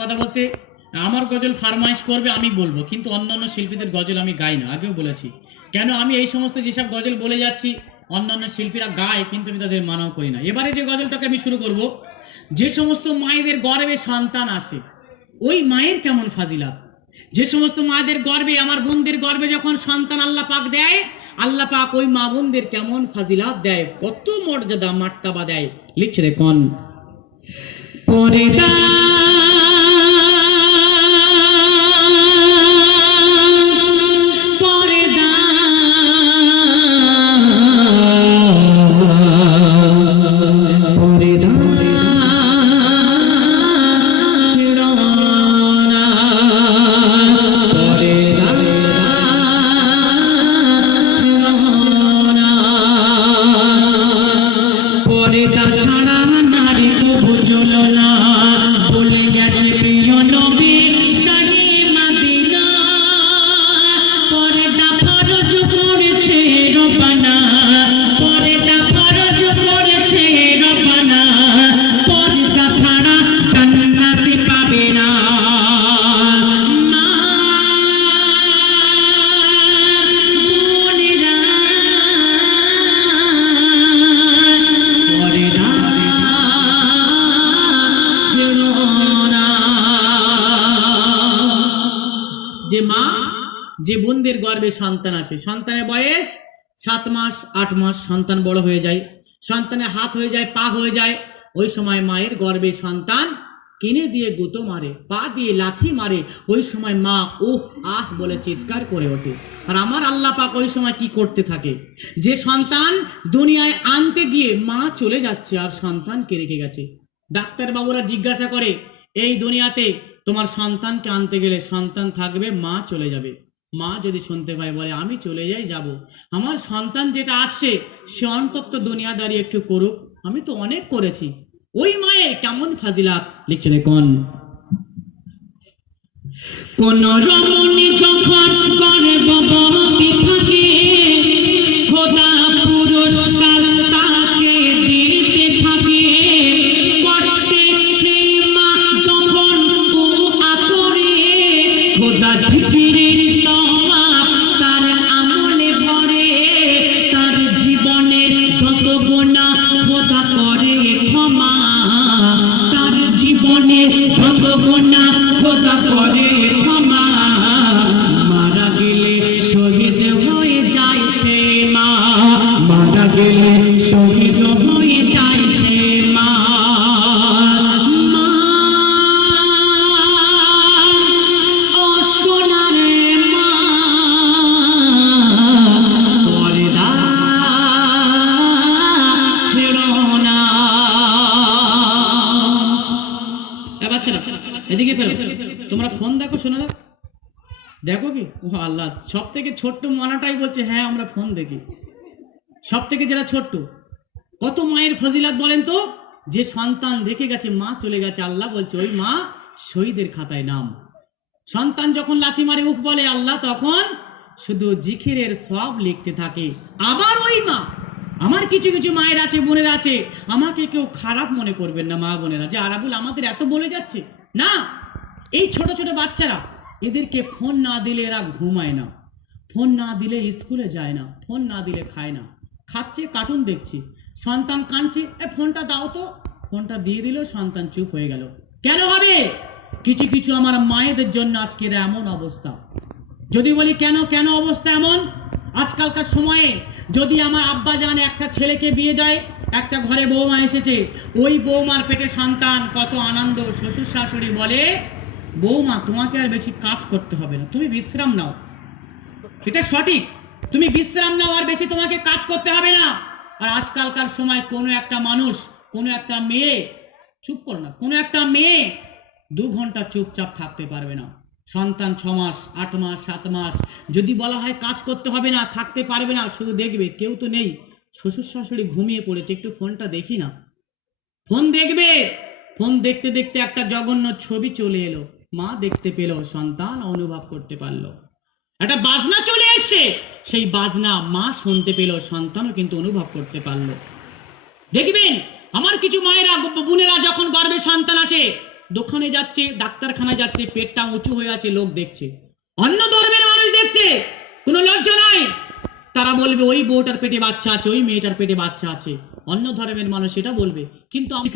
কথা বলতে আমার গজল ফরমাইশ করবে আমি বলবো, কিন্তু অন্যান্য শিল্পীদের গজল আমি গাই না, আগেও বলেছি। কেন আমি এই সমস্ত যেসব গজল বলে যাচ্ছি অন্যান্য শিল্পীরা গায়, কিন্তু আমি তাদের মানাও করি না। এবারে যে গজলটাকে আমি শুরু করব, যে সমস্ত মায়েদের গর্ভে সন্তান আসে ওই মায়ের কেমন ফাজিলাত, যে সমস্ত মায়েদের গর্ভে, আমার বোনদের গর্ভে যখন সন্তান আল্লাহ পাক দেয়, আল্লাহ পাক ওই মা বোনদের কেমন ফাজিলাত দেয়, কত মর্যাদা মার্তাবা দেয়। লিখছে রে কোন পরেদা যে বোনদের গর্ভে সন্তান আসে, সন্তানের বয়স 7 মাস 8 মাস, সন্তান বড় হয়ে যায়, সন্তানের হাত হয়ে যায়, পা হয়ে যায়, ওই সময় মায়ের গর্ভে সন্তান কিনে দিয়ে গুঁতো মারে, পা দিয়ে লাথি মারে, ওই সময় মা উহ আহ বলে চিৎকার করে ওঠে। আর আমার আল্লাহ পাক ওই সময় কি করতে থাকে, যে সন্তান দুনিয়ায় আনতে গিয়ে মা চলে যাচ্ছে আর সন্তানকে রেখে গেছে, ডাক্তার বাবুরা জিজ্ঞাসা করে এই দুনিয়াতে তোমার সন্তানকে আনতে গেলে সন্তান থাকবে, মা চলে যাবে। মা যদি শুনতে পায় বলে আমি চলে যাই, যাব, আমার সন্তান যেটা আসছে সে অন্তত দুনিয়াদারি একটু করুক, আমি তো অনেক করেছি। ওই মায়ের কেমন ফাজিলাত, লিখছে দেখুন কোন রমণী যখন গর্ভবতী থাকে খোদা পুরস্কার তাকে দিতে থাকে, কষ্টে সেই মা যখন দুআ করে খোদা জিকিরের সওয়াব তার আমলে ভরে, তার জীবনের যত গুনাহ খোদা করে ক্ষমা, তার জীবনের যত গুনাহ খোদা করে ক্ষমা, মারা গেলে শহীদ হয়ে যায় সে মা, মারা গেলে শহীদ হয়ে যায় সে মা। ও সোনার মা পর্দা ছেড়ো না। বাচ্চারা এদিকে ফেরো, তোমরা ফোন দেখো, শোনা দেখো কি? ও আল্লাহ, সব থেকে ছোট্ট মানাটাই বলছে হ্যাঁ আমরা ফোন দেখি, সব থেকে যারা ছোট্ট। কত মায়ের ফজিলাত বলেন তো, যে সন্তান রেখে গেছে, মা চলে গেছে, আল্লাহ বলছে ওই মা শহীদের খাতায় নাম। সন্তান যখন লাথি মারে উফ বলে আল্লাহ, তখন শুধু জিকিরের সওয়াব লিখতে থাকে। আবার ওই মা, আমার কিছু কিছু মায়ের আছে, বোনের আছে, আমাকে কেউ খারাপ মনে করবেন না মা বোনেরা, যে আরাবুল আমাদের এত বলে যাচ্ছে না। এই ছোট ছোট বাচ্চারা, এদেরকে ফোন না দিলে এরা ঘুমায় না, ফোন না দিলে স্কুলে যায় না, ফোন না দিলে খায় না, খাচ্ছে কার্টুন দেখছে, সন্তান কাঁদছে ফোনটা দাও তো, ফোনটা দিয়ে দিল, সন্তান চুপ হয়ে গেল। কেন হবে? কিছু কিছু আমার মায়েদের জন্য আজকের এমন অবস্থা। যদি বলি কেন কেন অবস্থা এমন, আজকালকার সময়ে যদি আমার আব্বা জান একটা ছেলেকে বিয়ে দেয়, একটা ঘরে বৌমা এসেছে, ওই বৌমার পেটে সন্তান, কত আনন্দ। শ্বশুর শাশুড়ি বলে বৌমা তোমাকে আর বেশি কাজ করতে হবে না, তুমি বিশ্রাম নাও। এটা সঠিক, তুমি বিশ্রাম নাও, আর বেশি তোমাকে কাজ করতে হবে না। আর আজকালকার সময় কোনো একটা মানুষ, কোনো একটা মেয়ে, চুপ করো না, কোনো একটা মেয়ে 2 ঘন্টা চুপচাপ থাকতে পারবে না। সন্তান 6 মাস 8 মাস 7 মাস, যদি বলা হয় কাজ করতে হবে না, থাকতে পারবে না, শুধু দেখবে কেউ তো নেই, শ্বশুর শাশুড়ি ঘুমিয়ে পড়েছে, একটু ফোনটা দেখি না, ফোন দেখবে। ফোন দেখতে দেখতে একটা জঘন্য ছবি চলে এলো, মা দেখতে পেল, সন্তান অনুভব করতে পারলো। একটা বাজনা চলে এসছে, সেই বাজনা মা শুনতে পেল, সন্তানও কিন্তু অনুভব করতে পারলো। দেখবেন আমার কিছু মায়েরা বোনেরা যখন গর্ভে সন্তান আসে, দোকানে যাচ্ছে, ডাক্তারখানায় যাচ্ছে, পেটটা উঁচু হয়ে আছে, লোক দেখছে, অন্য ধর্মের মানুষ দেখছে, কোনো লজ্জা নাই। তারা বলবে ওই বউটার পেটে বাচ্চা আছে, ওই মেয়েটার পেটে বাচ্চা আছে, অন্য ধর্মের মানুষ এটা বলবে। কিন্তু আমি